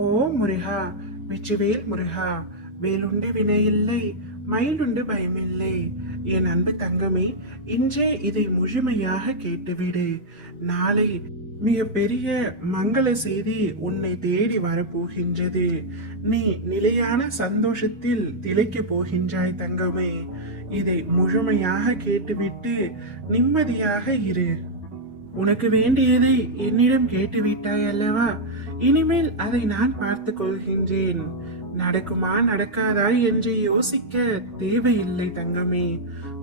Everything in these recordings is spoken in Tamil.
ஓ முருகா, வெற்றிவேல் முருகா, வேலுண்டு வினையில்லை, மயிலுண்டு பயமில்லை. என் அன்பு தங்கமே, இன்றே இதை முழுமையாக கேட்டுவிடு. நாளை மிக பெரிய மங்கள செய்தி உன்னை தேடி வரப்போகின்றது. நீ நிலையான சந்தோஷத்தில் திளைக்க போகின்றாய் தங்கமே. இதை முழுமையாக கேட்டுவிட்டு நிம்மதியாக இரு. உனக்கு வேண்டியதை என்னிடம் கேட்டுவிட்டாய் அல்லவா? இனிமேல் அதை நான் பார்த்து கொள்கின்றேன். நடக்குமா நடக்காதா என்று யோசிக்க தேவையில்லை தங்கமே.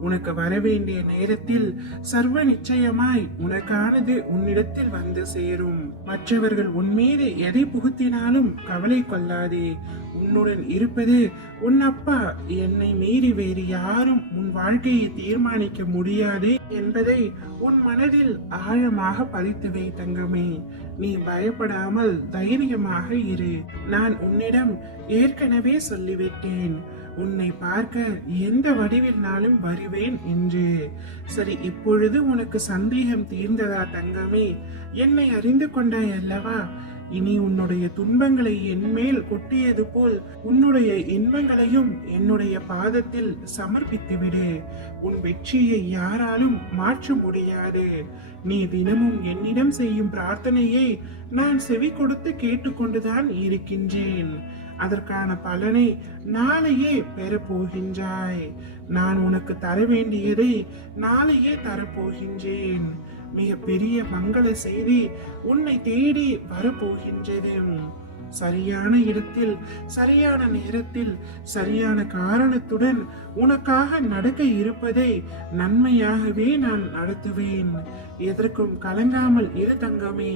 உனக்கு வரவேண்டிய நேரத்தில் சர்வ நிச்சயமாய் உனக்கானது உன்னிடத்தில் வந்து சேரும். மற்றவர்கள் உன் மீது எதை புகுத்தினாலும் கவலை கொள்ளாதே. உன்னுடன் இருப்பது உன் அப்பா. என்னை மீறி வேறு யாரும் உன் வாழ்க்கையை தீர்மானிக்க முடியாது என்பதை உன் மனதில் ஆழமாக பதித்துவை தங்கமே. நீ பயப்படாமல் தைரியமாக இரு. நான் உன்னிடம் ஏற்கனவே சொல்லிவிட்டேன், உன்னை பார்க்க எந்த வடிவினாலும் வருவேன் என்று. சரி, இப்பொழுது உனக்கு சந்தேகம் தீர்ந்ததா தங்கமே? என்னை அறிந்து கொண்டாய் அல்லவா? இனி உன்னுடைய துன்பங்களை என்மேல் கொட்டியது போல் உன்னுடைய இன்பங்களையும் என்னுடைய பாதத்தில் சமர்ப்பித்து விடு. உன் வெற்றியை யாராலும் மாற்ற முடியாது. நீ தினமும் என்னிடம் செய்யும் பிரார்த்தனையை நான் செவி கொடுத்து கேட்டுக்கொண்டுதான் இருக்கின்றேன். அதற்கான பலனை நாளையே பெறப்போகின்றாய். நான் உனக்கு தர வேண்டியதை நாளையே தரப்போகின்றேன். மிக பெரிய மங்கள செய்தி உன்னை தேடி வரப்போகின்றது. சரியான இடத்தில், சரியான நேரத்தில், சரியான காரணத்துடன் உனக்காக நடக்க இருப்பதை நன்மையாகவே நான் நடத்துவேன். எதற்கும் கலங்காமல் இரு தங்கமே.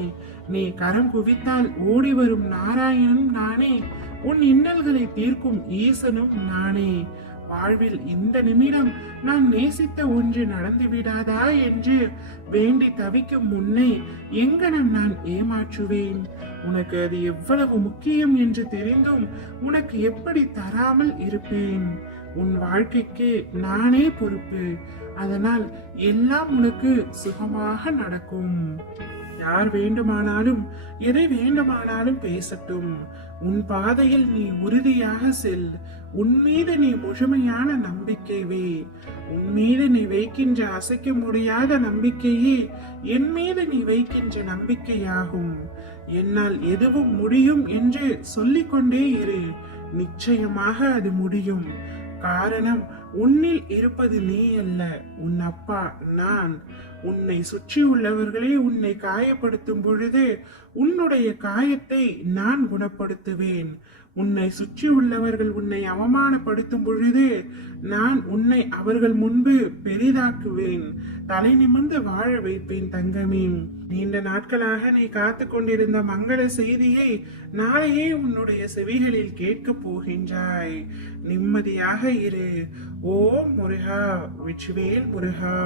நீ கரம் குவித்தால் ஓடி வரும் நாராயணனும் நானே, உன் இன்னல்களை தீர்க்கும் ஈசனும் நானே. வாழ்வில் இந்த நிமிடம் நான் நேசித்த ஒன்று நடந்து விடாதா என்று வேண்டி தவிக்கும் முன்னே எங்கனம் நான் ஏமாற்றுவேன்? உனக்கு அது எவ்வளவு முக்கியம் என்று தெரிந்தும் உனக்கு எப்படி தராமல் இருப்பேன்? உன் வாழ்க்கைக்கு நானே பொறுப்பு. அதனால் எல்லாம் உனக்கு சுகமாக நடக்கும். யார் வேண்டுமானாலும் எதை வேண்டுமானாலும் பேசட்டும். உன் பாதையில் நீ உறுதியாக செல். உன் மீது நீ முழுமையான நம்பிக்கை வை. உன் மீது நீ வைக்கின்ற அசைக்க முடியாத நம்பிக்கையே என் மீது நீ வைக்கின்ற நம்பிக்கையாகும். என்னால் எதுவும் முடியும் என்று சொல்லிக்கொண்டே இரு. நிச்சயமாக அது முடியும். காரணம், உன்னில் இருப்பது நீ அல்ல, உன் அப்பா நான். உன்னை சுற்றி உள்ளவர்களே உன்னை காயப்படுத்தும் பொழுது உன்னுடைய காயத்தை நான் குணப்படுத்துவேன். உன்னை சுற்றி உள்ளவர்கள் உன்னை அவமானப்படுத்தும் பொழுது நான் உன்னை அவர்கள் முன்பு பெரிதாக்குவேன். தலை நிமிர்ந்து வாழ வைப்பேன் தங்கமே. நீண்ட நாட்களாக நீ காத்து கொண்டிருந்த மங்கள செய்தியை நாளையே உன்னுடைய செவிகளில் கேட்க போகின்றாய். நிம்மதியாக இரு. ஓம் முருகா, வெற்றிவேல் முருகா.